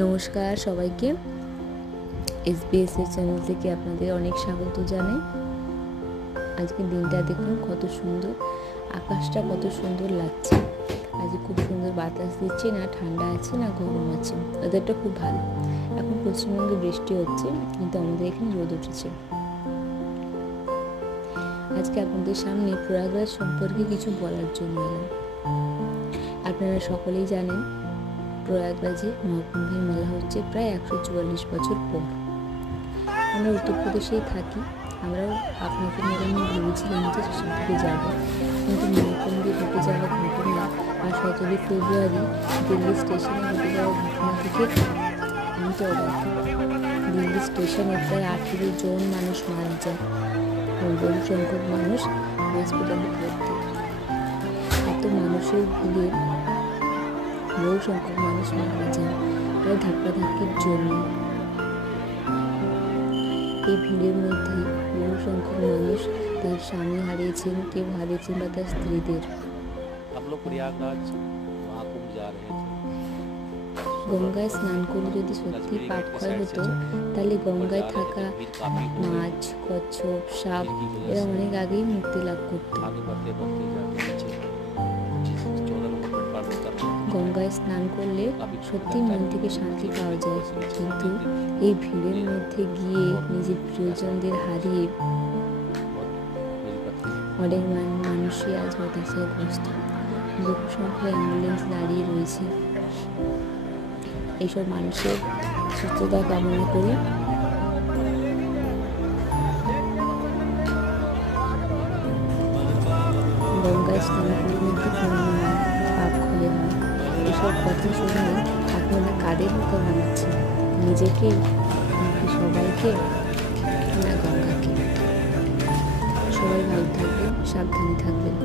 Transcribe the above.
নমস্কার সবাইকে, এসবিএসের চ্যানেল থেকে আপনাদের অনেক স্বাগত জানাই। আজকের দিনটা দেখুন কত সুন্দর, আকাশটা কত সুন্দর লাগছে। আজকে খুব সুন্দর বাতাস দিচ্ছে, না ঠান্ডা আছে না গরম আছে, ওদেরটা খুব ভালো। এখন পশ্চিমবঙ্গে বৃষ্টি হচ্ছে, কিন্তু আমাদের এখানে রোদ উঠেছে। আজকে আপনাদের সামনে প্রয়াগরাজ সম্পর্কে কিছু বলার জন্য এলাম। আপনারা সকলেই জানেন প্রয়াগরাজে মহাকুম্ভের মেলা হচ্ছে প্রায় 144 বছর পর। আমরা উত্তরপ্রদেশেই থাকি। আমরাও আপনাদের মনে নিয়ে ভেবেছিলাম যে সেদিকে যাবো, কিন্তু মহাকুম্ভে ঘটে যাওয়া ঘটনা আর 17 ফেব্রুয়ারি দিল্লি স্টেশনে ঘটে যাওয়া ঘটনা থেকে আমি তো অবাক। দিল্লি স্টেশনে প্রায় 18 জন মানুষ মারা যায় এবং বহু সংখ্যক মানুষ হসপিটালে ভর্তি। এত মানুষের ভিড়ে বহু সংখ্যক মানুষ মারা যায় প্রায় ধাক্কাধাক্কির জন্য। এই ভিড়ের মধ্যে বহু সংখ্যক মানুষ তার স্বামী হারিয়েছেন, কেউ হারিয়েছেন বা তার স্ত্রীদের। গঙ্গায় স্নান করলে যদি সত্যি পাপ ক্ষয় হতো, তাহলে গঙ্গায় থাকা মাছ, কচ্ছপ, সাপ এরা অনেক আগেই মুক্তি লাভ করত। গঙ্গায় স্নান করলে সত্যি মন থেকে শান্তি পাওয়া যায়, কিন্তু এই ভিড়ের মধ্যে গিয়ে নিজের প্রিয়জনদের হারিয়ে অনেক মানুষই আজ হতাশাগ্রস্ত। বহু সংখ্যক অ্যাম্বুলেন্স দাঁড়িয়ে রয়েছে। এইসব মানুষের সুস্থতা কামনা করি। গঙ্গায় স্নান করলে নাকি পুণ্য হয়, পাপ ক্ষয় হয়। এসব কথা শুনে আপনারা কাদের মতো বানাচ্ছেন? নিজেকে নাকি সবাইকে, না গঙ্গাকে? সবাই ভালো থাকবেন, সাবধানে থাকবেন।